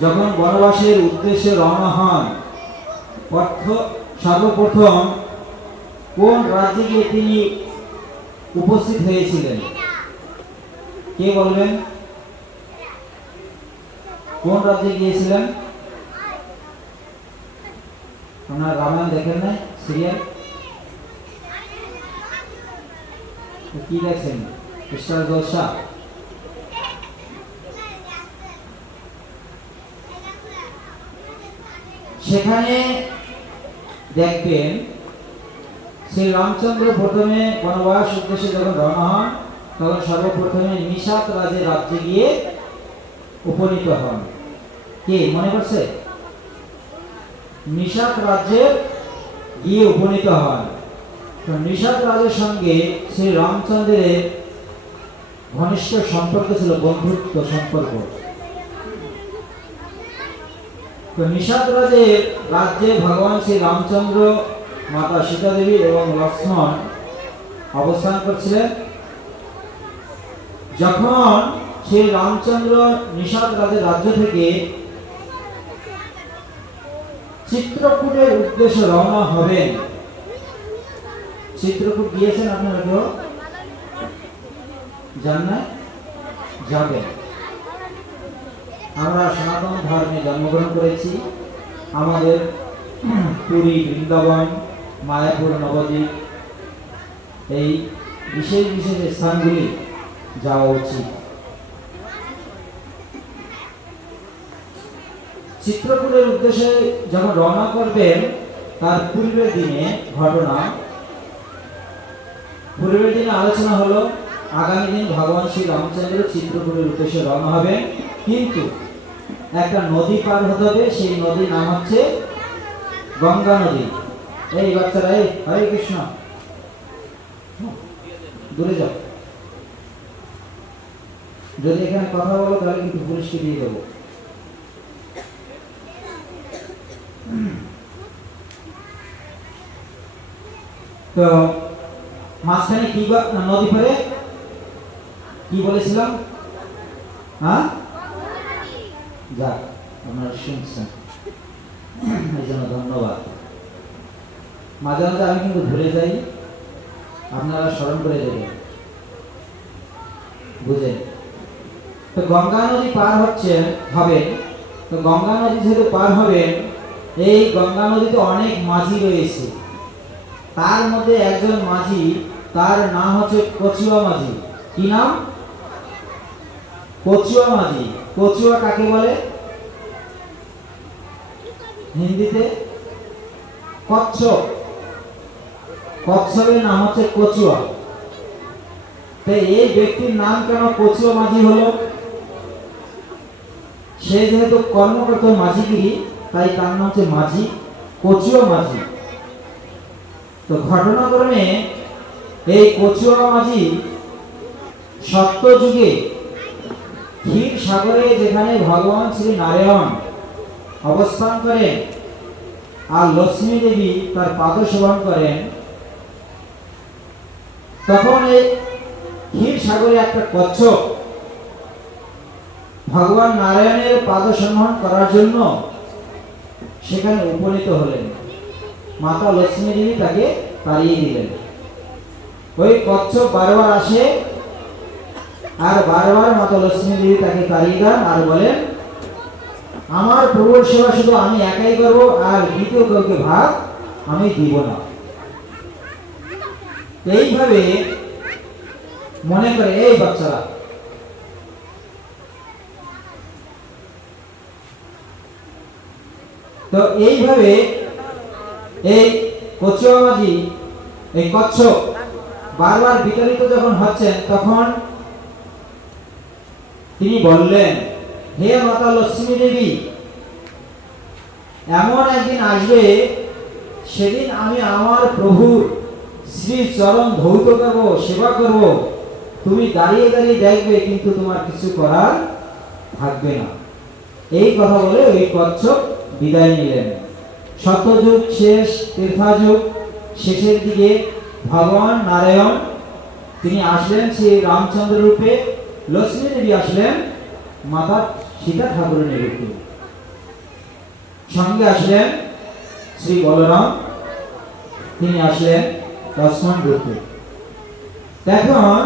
যখন বনবাসের উদ্দেশ্যে রওনা হন সর্বপ্রথম কোন রাজ্যে গিয়ে তিনি উপস্থিত হয়েছিলেন? কে বলবেন? কোন রাজ্যে গিয়েছিলেন? আপনারা রামায়ণ দেখেন না? সিরিয়াল কি দেখছেন? স্টার জলসা। সেখানে দেখবেন শ্রী রামচন্দ্র প্রথমে বনবাস উদ্দেশ্যে যখন রওনা হন তখন সর্বপ্রথমে নিষাদ রাজের রাজ্যে গিয়ে উপনীত হন। কে মনে করছে? নিষাদ রাজ্যে গিয়ে উপনীত হন। তো নিষাদ রাজের সঙ্গে শ্রী রামচন্দ্রের ঘনিষ্ঠ সম্পর্ক ছিল, বন্ধুত্ব সম্পর্ক। তো নিষাদ রাজের রাজ্যে ভগবান শ্রী রামচন্দ্র, মাতা সীতা দেবী এবং লক্ষ্মণ অবস্থান করছিলেন। যখন শ্রী রামচন্দ্র নিষাদ রাজের রাজ্য থেকে চিত্রকূটের উদ্দেশ্যে রওনা হবেন, চিত্রকূট গিয়েছেন আপনারা? কেউ জান না? যাবেন। আমরা সনাতন ধর্মে জন্মগ্রহণ করেছি। আমাদের পুরী, বৃন্দাবন, মায়াপুর, নবদ্বীপ এই বিশেষ বিশেষ স্থানগুলি যাওয়া উচিত। চিত্রকূটের উদ্দেশ্যে যখন রওনা করবেন তার পূর্বের দিনে ঘটনা, পূর্বের দিনে আলোচনা হলো আগামী দিন ভগবান শ্রী রামচন্দ্র চিত্রকূটের উদ্দেশ্যে রওনা হবেন, কিন্তু একটা নদী পার হতে হবে। সেই নদীর নাম হচ্ছে গঙ্গা নদী। এই বাচ্চারা, এই হরে কৃষ্ণ, দূরে যাও। যদি এখানে কথা বলো তাহলে কিন্তু পুলিশকে দিয়ে দেবো। তো মাঝখানে কি নদী পড়ে কি বলেছিলাম? হ্যাঁ, যাক আপনারা শুনছেন, এই জন্য ধন্যবাদ। মাঝে মাঝে আমি কিন্তু ভুলে যাই, আপনারা স্মরণ করে দেবেন, বুঝেন? তো গঙ্গা নদী পার হবেন। তো গঙ্গা নদী যেহেতু পার হবেন, এই গঙ্গা নদীতে অনেক মাঝি রয়েছে। তার মধ্যে একজন মাঝি, তার নাম হচ্ছে কচুয়া মাঝি। কি নাম? কচুয়া মাঝি। কচুয়া কাকে বলে? হিন্দিতে কচ্ছপ। কচ্ছপের নাম হচ্ছে কচুয়া। তাই এই ব্যক্তির নাম কেন কচুয়া মাঝি হলো? সে যেহেতু কর্মকর্তা মাঝিগিরি, তাই তার নাম হচ্ছে মাঝি, কচুয়া মাঝি। তো ঘটনাক্রমে এই কচুয়া মাঝি সত্য যুগে ক্ষীর সাগরে, যেখানে ভগবান শ্রী নারায়ণ অবস্থান করেন আর লক্ষ্মী দেবী তার পাদ সেবন করেন, তখন এই ক্ষীর সাগরে একটা কচ্ছপ ভগবান নারায়ণের পাদ সেবন করার জন্য সেখানে উপনীত হলেন। মাতা লক্ষ্মী দেবী তাকে তাড়িয়ে দিলেন। ওই কচ্ছপ বারবার আসে আর বারবার মাতা লক্ষ্মী দেবী তাকে তাড়িয়ে দেন আর বলেন, আমার প্রভুর সেবা শুধু আমি একাই করব, আর দ্বিতীয় কাউকে ভাগ আমি দিব না। এইভাবে মনে করে এই বাচ্চারা, তো এইভাবে এই কচুয়া মাঝি, এই কচ্ছপ বারবার বিতাড়িত যখন হচ্ছেন, তখন তিনি বললেন, হে মাতা লক্ষ্মী দেবী, এমন একদিন আসবে, সেদিন আমি আমার প্রভুর শ্রী চরণ ধৌত করব, সেবা করব, তুমি দাঁড়িয়ে দাঁড়িয়ে দেখবে, কিন্তু তোমার কিছু করার থাকবে না। এই কথা বলে ওই কচ্ছপ বিদায় নিলেন। সত্যযুগ শেষ, ত্রেতাযুগ শেষের দিকে ভগবান নারায়ণ তিনি আসলেন শ্রী রামচন্দ্র রূপে, লক্ষ্মী দেবী আসলেন মাতা সীতা ঠাকুরের রূপে। সঙ্গে আসলেন শ্রী বলরাম, তিনি আসলেন লক্ষ্মণ রূপে। দেখুন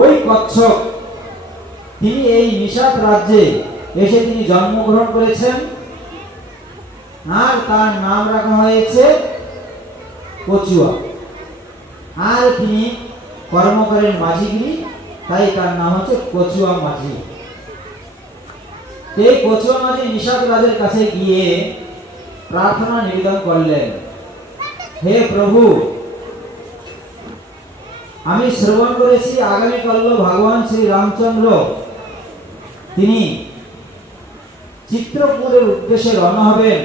ওই কচ্ছপ তিনি এই নিষাদ রাজ্যে এসে তিনি জন্মগ্রহণ করেছেন, আর তার নাম রাখা হয়েছে কচুয়া। আর তিনি কর্ম করেন মাঝিগিরি, তাই তার নাম হচ্ছে কচুয়া মাঝি। এই কচুয়া মাঝি নিষাদ রাজের কাছে গিয়ে প্রার্থনা নিবেদন করলেন, হে প্রভু, আমি শ্রবণ করেছি আগামীকাল ভগবান শ্রী রামচন্দ্র তিনি চিত্রকূটের উদ্দেশ্যে রওনা হবেন,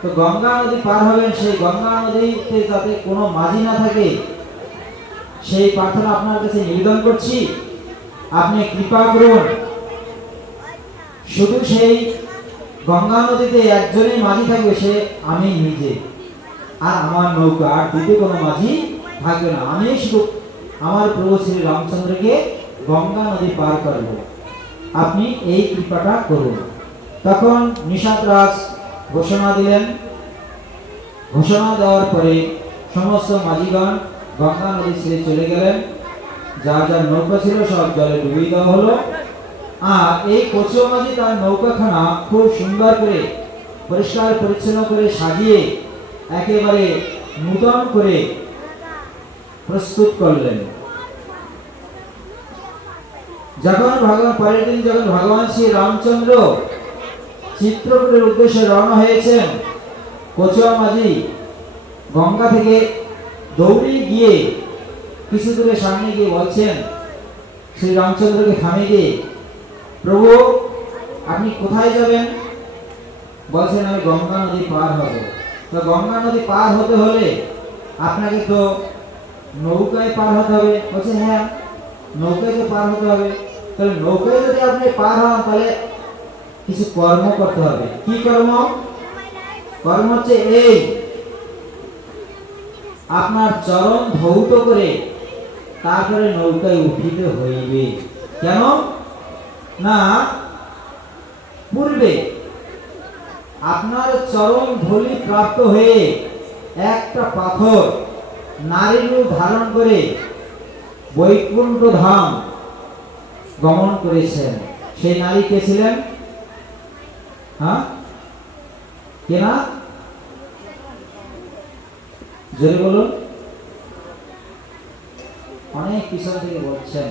তো গঙ্গা নদী পার হবেন। সেই গঙ্গা নদীতে যাতে কোনো মাঝি না থাকে, সেই প্রার্থনা আপনার কাছে নিবেদন করছি, আপনি কৃপা করুন। শুধু সেই গঙ্গা নদীতে একজনই মাঝি থাকবে, সে আমি নিজে আর আমার নৌকা, আর দ্বিতীয় কোনো মাঝি থাকবে না। আমি শুধু আমার প্রভু শ্রী রামচন্দ্রকে গঙ্গা নদী পার করব, আপনি এই কৃপাটা করুন। তখন নিষাদরাজ ঘোষণা দিলেন। ঘোষণা দেওয়ার পরে সমস্ত মাঝিগণ গঙ্গা নদী ছেড়ে চলে গেলেন। যার যার নৌকা ছিল সব জলে ডুবিয়ে দেওয়া হলো। আর এই কচুয়া মাঝি তার নৌকাখানা খুব সুন্দর করে পরিষ্কার পরিচ্ছন্ন করে সাজিয়ে একেবারে নূতন করে প্রস্তুত করলেন। যখন পরের দিন যখন ভগবান শ্রী রামচন্দ্র চিত্রকূটের উদ্দেশ্যে রওনা হয়েছেন, কচুয়া মাঝি গঙ্গা থেকে দৌড়ে গিয়ে কিছু দূরে সামনে গিয়ে বলছেন শ্রী রামচন্দ্রকে থামিয়ে দিয়ে, প্রভু আপনি কোথায় যাবেন? বলছেন আমি গঙ্গা নদী পার হব। তো গঙ্গা নদী পার হতে হলে আপনাকে তো নৌকায় পার হতে হবে। বলছে হ্যাঁ, নৌকায় তো পার হতে হবে। তাহলে নৌকায় যদি আপনি পার হন, তাহলে কিছু কর্ম করতে হবে। কি কর্ম? কর্ম হচ্ছে এই, আপনার চরণ ধৌত করে তারপরে নৌকায় উঠিতে হইবে। কেন না, পূর্বে আপনার চরণ ধূলি প্রাপ্ত হয়ে একটা পাথর নারী রূপ ধারণ করে বৈকুণ্ঠ ধাম গমন করেছেন। সেই নারী কে ছিলেন? হ্যাঁ, কে না? জোরে বলুন। অনেক পিছন থেকে বলছেন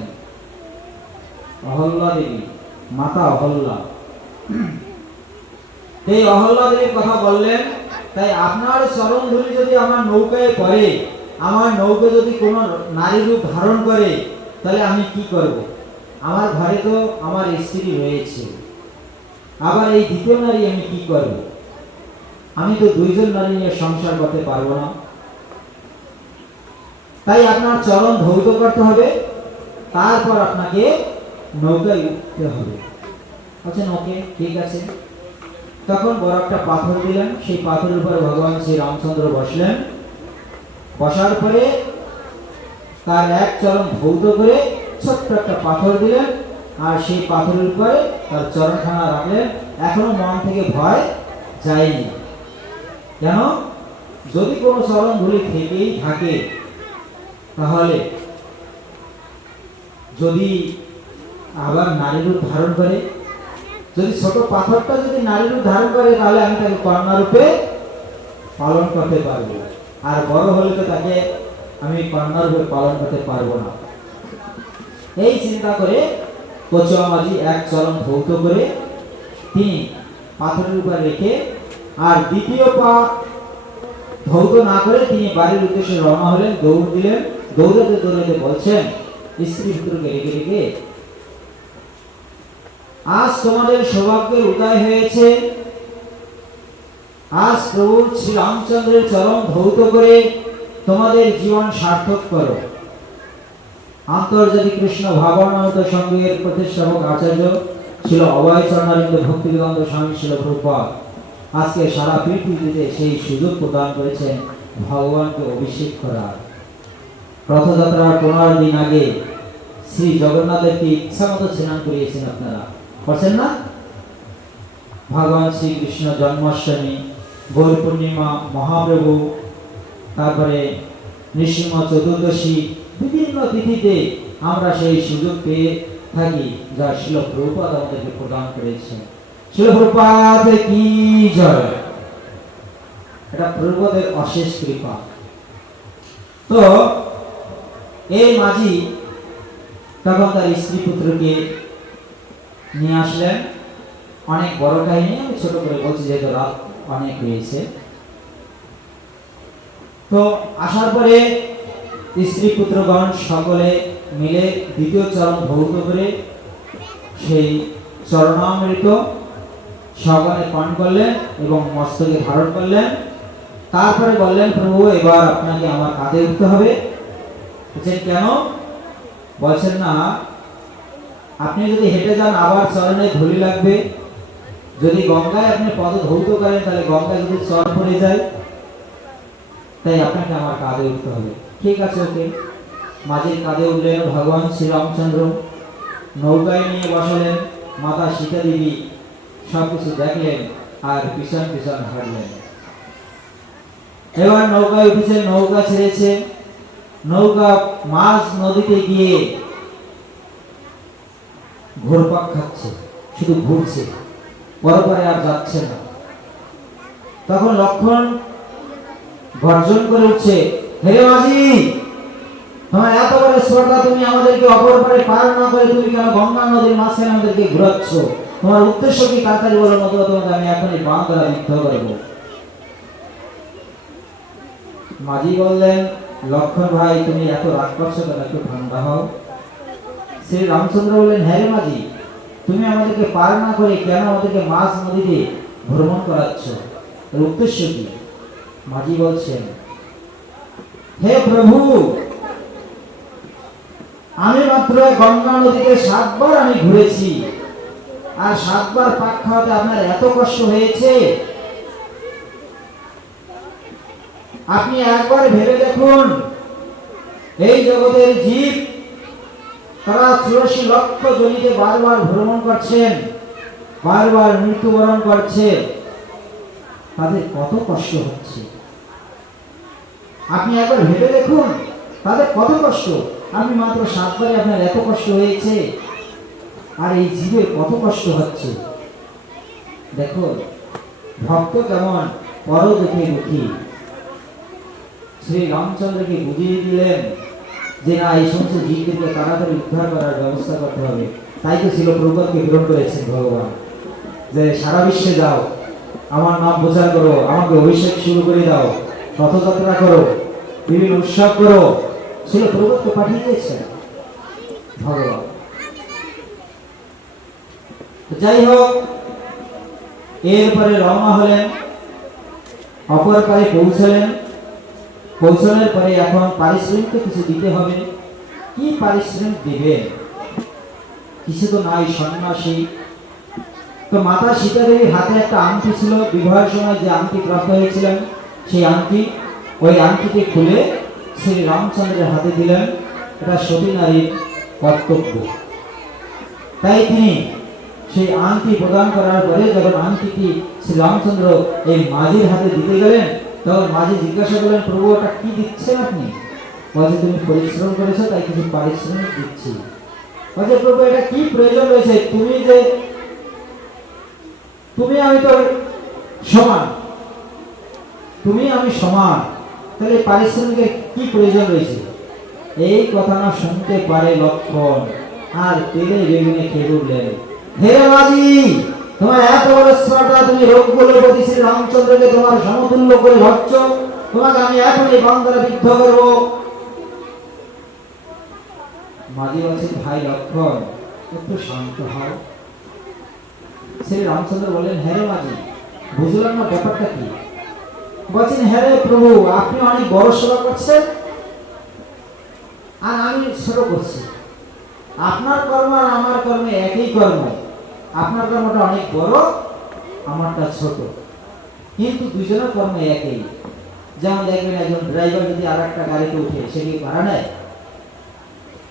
অহল্যা দেবী, মাতা অহল্যা। এই অহল্যা দেবীর কথা বললেন। তাই আপনার চরণ ধূলি যদি আমার নৌকায় পড়ে, আমার নৌকা যদি কোনো নারী রূপ ধারণ করে, তাহলে আমি কি করব? আমার ঘরে তো আমার স্ত্রী রয়েছে, আবার এই দ্বিতীয় নারী আমি কি করব? আমি তো দুইজন নারী নিয়ে সংসার করতে পারবো না। তাই আপনার চরণ ধৌত করতে হবে, তারপর আপনাকে নৌকায় উঠতে হবে। আচ্ছা ওকে, ঠিক আছে। তখন বড় একটা পাথর দিলেন। সেই পাথরের উপরে ভগবান শ্রী রামচন্দ্র বসলেন। বসার পরে তার এক চরণ ধৌত করে ছোট্ট একটা পাথর দিলেন, আর সেই পাথরের উপরে তার চরণখানা রাখলেন। এখনো মন থেকে ভয় যায়নি। কেন? যদি কোনো চরণ ধুলি থেকেই থাকে, তাহলে যদি আবার নারী রূপ ধারণ করে, যদি ছোট পাথরটা যদি নারী রূপ ধারণ করে, তাহলে আমি তাকে কন্যা রূপে পালন করতে পারবো, আর বড় হলে তো তাকে আমি কন্যা রূপে পালন করতে পারবো না। এই চিন্তা করে কচুয়া মাঝি এক চরণ ধৌত করে তিনি পাথরের উপর রেখে, আর দ্বিতীয় পা ধৌত না করে তিনি বাড়ির উদ্দেশ্যে রওনা হলেন। দৌড় দিলেন। দৌড়াতে দৌড়াতে বলছেন স্ত্রী পুত্রকে রেখে রেখে, আজ তোমাদের সৌভাগ্যের উদয় হয়েছে। আজ প্রভু শ্রী রামচন্দ্রের চরণ ধৌত করে তোমাদের জীবন সার্থক করো। আন্তর্জাতিক কৃষ্ণ ভাবনামৃত সংঘের প্রতিষ্ঠাপক আচার্য ছিল অভয় চরণারিন্দ ভক্তিবেদান্ত স্বামী ছিল প্রভুপাদ। আজকে সারা পৃথিবীতে সেই সুযোগ প্রদান করেছেন ভগবানকে অভিষেক করার। রথযাত্রার 15 দিন আগে শ্রী জগন্নাথের কি ইচ্ছা মতো স্নান করিয়েছেন, আপনারা করছেন না? ভগবান শ্রীকৃষ্ণ জন্মাষ্টমী, গৌর পূর্ণিমা, মহাপ্রভু, তারপরে নৃসিংহ চতুর্দশী, বিভিন্ন তিথিতে আমরা সেই সুযোগ পেয়ে থাকি, যা শিল প্রভুপাদ আমাদেরকে প্রদান করেছেন। শিল প্রভুপাদ কি জয়। এটা প্রভুপাদের অশেষ কৃপা। তো এই মাঝি তখন তার স্ত্রী পুত্রকে নিয়ে আসলেন। অনেক বড় কাহিনী, আমি ছোট করে বলছি যেহেতু রাত অনেক হয়েছে। তো আসার পরে স্ত্রী পুত্রগণ সকলে মিলে দ্বিতীয় চরণ ভৌত করে সেই চরণামৃত সকলে পান করলেন এবং মস্তকে ধারণ করলেন। তারপরে বললেন, প্রভু এবার আপনাকে আমার কাঁধে উঠতে হবে। বলছেন কেন? বলছেন না, আপনি যদি হেঁটে যান আবার চরণে ধুলি লাগবে, যদি গঙ্গায় আপনি পদ ধৌত করেন তাহলে গঙ্গায় যদি চর পড়ে যায়, তাই আপনাকে আমার কাঁধে উঠতে হবে। ঠিক আছে, ওকে। মাঝির কাঁধে উঠলেন ভগবান শ্রীরামচন্দ্র, নৌকায় নিয়ে বসালেন, মাতা সীতা দেবী সবকিছু দেখলেন আর পিছন পিছন হাঁটলেন। এবার নৌকায় উঠেছে, নৌকা ছেড়েছে, নৌকা মাঝ নদীতে গিয়ে ঘুরপাক খাচ্ছে, শুধু ঘুরছে, পরপরে আর যাচ্ছে না। তখন লক্ষণ গর্জন করে উঠছে, হে মাঝি, তোমার এত বড় শ্রদ্ধা, তুমি আমাদেরকে অপর পারে পার না করে তুমি কেন গঙ্গা নদীর মাঝখানে আমাদেরকে ঘুরাচ্ছ? তোমার উদ্দেশ্য কি? তাড়াতাড়ি বলো, নতুবা তোমাকে আমি এখনই বাঁ দ্বারা বিদ্ধ করবো। মাঝি বললেন, লক্ষণ ভাই, তুমি এত রাগ করছো কেন? একটু ঠান্ডা হও। শ্রী রামচন্দ্র বললেন, হ্যাঁ রে মাঝি, তুমি আমাদেরকে পার না করে কেন আমাদেরকে মাঝ নদীতে ভ্রমণ করাচ্ছ? এর উদ্দেশ্য কি? মাঝি বলছেন, হে প্রভু, আমি মাত্র গঙ্গা নদীতে 7 বার আমি ঘুরেছি, আর 7 বার পাক খাওয়াতে আপনার এত কষ্ট হয়েছে? আপনি একবার ভেবে দেখুন, এই জগতের জীব তারা 84 লক্ষ জনিতে বারবার ভ্রমণ করছেন, বারবার মৃত্যুবরণ করছে, তাদের কত কষ্ট হচ্ছে। আপনি একবার ভেবে দেখুন তাদের কত কষ্ট। আপনি মাত্র 7 বারে আপনার এত কষ্ট হয়েছে, আর এই জীবের কত কষ্ট হচ্ছে। দেখো ভক্ত কেমন পরদুঃখী দুঃখী। শ্রী রামচন্দ্রকে বুঝিয়ে দিলেন যে না, এই সমস্ত জীবদেরকে তাড়াতাড়ি উদ্ধার করার ব্যবস্থা করতে হবে। তাই তো ছিল প্রভুপাদকে গ্রহণ করেছেন ভগবান, যে সারা বিশ্বে যাও, আমার নাম প্রচার করো, আমাকে অভিষেক শুরু করে দাও, রথযাত্রা করো, বিভিন্ন উৎসব করো। ছিল প্রভুপাদকে পাঠিয়ে দিয়েছেন ভগবান। যাই হোক, এরপরে রওনা হলেন, অপর পারে পৌঁছলেন। পৌঁছানোর পরে এখন পারিশ্রমিক কিছু দিতে হবে। কি পারিশ্রমিক দিবেন? কিছু তো নাই, সন্ন্যাসী। তো মাতা সীতা দেবীর হাতে একটা আংটি ছিল, বিবাহের সময় যে আংটি প্রাপ্ত হয়েছিলেন, সেই আংটি, ওই আংটিটি খুলে শ্রী রামচন্দ্রের হাতে দিলেন। এটা সতী নারীর কর্তব্য। তাই তিনি সেই আংটি প্রদান করার পরে যখন আংটিটি শ্রী রামচন্দ্র এই মাঝির হাতে দিতে গেলেন, তখন মাঝি জিজ্ঞাসা করলেন, প্রভু ওটা কি দিচ্ছেন আপনি? বলছে, তুমি পরিশ্রম করেছো তাই কিছু পারিশ্রমিক দিচ্ছি। বলছে, প্রভু এটা কি প্রয়োজন রয়েছে? তুমি আমি তো সমান, তুমি আমি সমান, তাহলে পারিশ্রমিকের কি প্রয়োজন রয়েছে? এই কথা না শুনতে পারে লক্ষণ, আর তেলে বেগুনে খেয়ে উঠলেন, হে মাঝি, তোমার এত বড় শ্রদ্ধা, তুমি রোগগুলো প্রতি শ্রী রামচন্দ্রকে তোমার সমতুল্য করে ভাবছ, তোমাকে আমি এখনই বাঁ দ্বারা বিদ্ধ করব। মাঝি বলছেন, ভাই লক্ষণ, একটু শান্ত হও। শ্রী রামচন্দ্র বললেন, হ্যাঁ রে মাঝি, বুঝলাম না ব্যাপারটা কি? বলছেন, হ্যাঁ রে প্রভু, আপনি অনেক বড় সেবা করছেন আর আমি ছোট করছি। আপনার কর্ম আর আমার কর্ম একই কর্ম। আপনার কর্মটা অনেক বড়, আমারটা ছোট, কিন্তু দুজনের কর্ম একই। যেমন দেখবেন, একজন ড্রাইভার যদি আর একটা গাড়িতে উঠে, সে কি ভাড়া নেয়?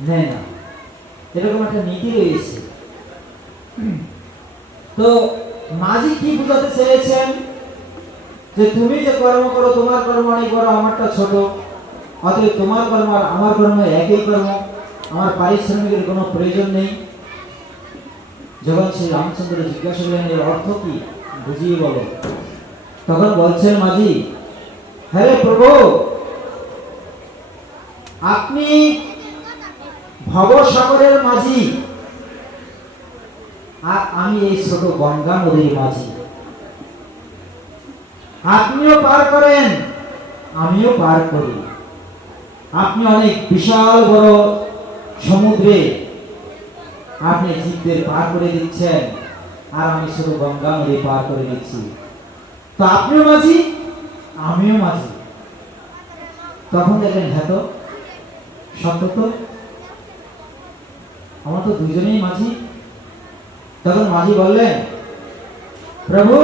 নেয় না। এরকম একটা নীতি রয়েছে। তো মাঝি কি বুঝাতে চেয়েছেন যে তুমি যে কর্ম করো তোমার কর্ম অনেক বড়, আমারটা ছোট, অতএব তোমার কর্ম আর আমার কর্ম একই কর্ম, আমার পারিশ্রমিকের কোনো প্রয়োজন নেই। যখন শ্রী রামচন্দ্র জিজ্ঞাসা করলেন এর অর্থ কি, বুঝিয়ে বলো, তখন বলছেন মাঝি, হ্যাঁ প্রভু, আপনি ভবসাগরের মাঝি আর আমি এই ছোট গঙ্গা নদীর মাঝি। আপনিও পার করেন, আমিও পার করি। আপনি অনেক বিশাল বড় সমুদ্রে আপনি জীবদের পার করে দিচ্ছেন, আর আমি ছোট গঙ্গা নদী পার করে দিচ্ছি। তো আপনিও মাঝি, আমিও মাঝি। তখন দেখলেন হ্যাঁ তো সত্য তো, আমরা তো দুজনেই মাঝি। তখন মাঝি বললেন, প্রভু,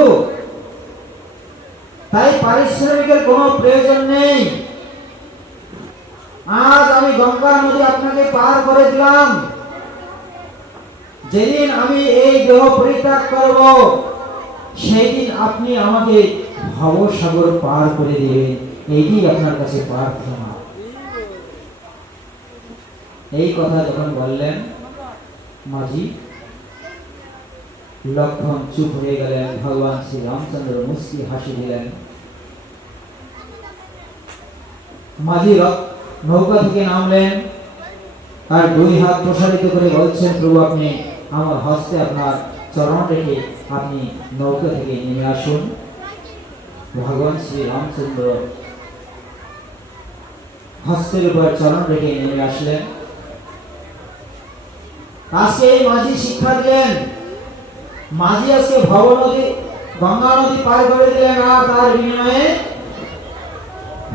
তাই পারিশ্রমিকের কোনো প্রয়োজন নেই। আজ আমি গঙ্গা নদী আপনাকে পার করে দিলাম, যেদিন আমি এই দেহ পরিত্যাগ করব সেই দিন আপনি আমাকে ভবসাগর পার করে দিবেন, এইটি আপনার কাছে প্রার্থনা। এই কথা যখন বললেন মাঝি, লক্ষণ চুপ হয়ে গেলেন। ভগবান শ্রী রামচন্দ্র মুস্কি হাসি দিলেন। মাঝি নৌকা থেকে নামলেন, আর দুই হাত প্রসারিত করে বলছেন, প্রভু আপনি আমার হস্তে আপনার চরণ রেখে আপনি নৌকা থেকে নেমে আসুন। ভগবান শ্রী রামচন্দ্র হস্তের উপর চরণ রেখে নেমে আসলেন। আজকে এই মাঝি শিক্ষা দিলেন, মাঝি আজকে ভব নদী গঙ্গা নদী পার করে দিলেন, আর তার বিনিময়ে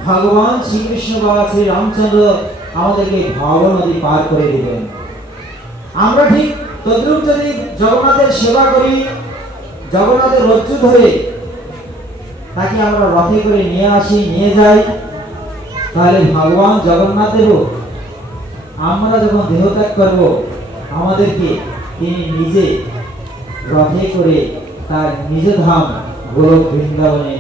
ভগবান শ্রীকৃষ্ণ বাবা শ্রী রামচন্দ্র আমাদেরকে ভব নদী পার করে দিবেন। আমরা ঠিক তদ্রূপ যদি জগন্নাথের সেবা করি, জগন্নাথের রজ্জু ধরে তাকে আমরা রথে করে নিয়ে আসি, নিয়ে যাই, তাহলে ভগবান জগন্নাথেরও আমরা যখন দেহত্যাগ করব আমাদেরকে তিনি নিজে রথে করে তার নিজ ধাম গোলক বৃন্দাবনে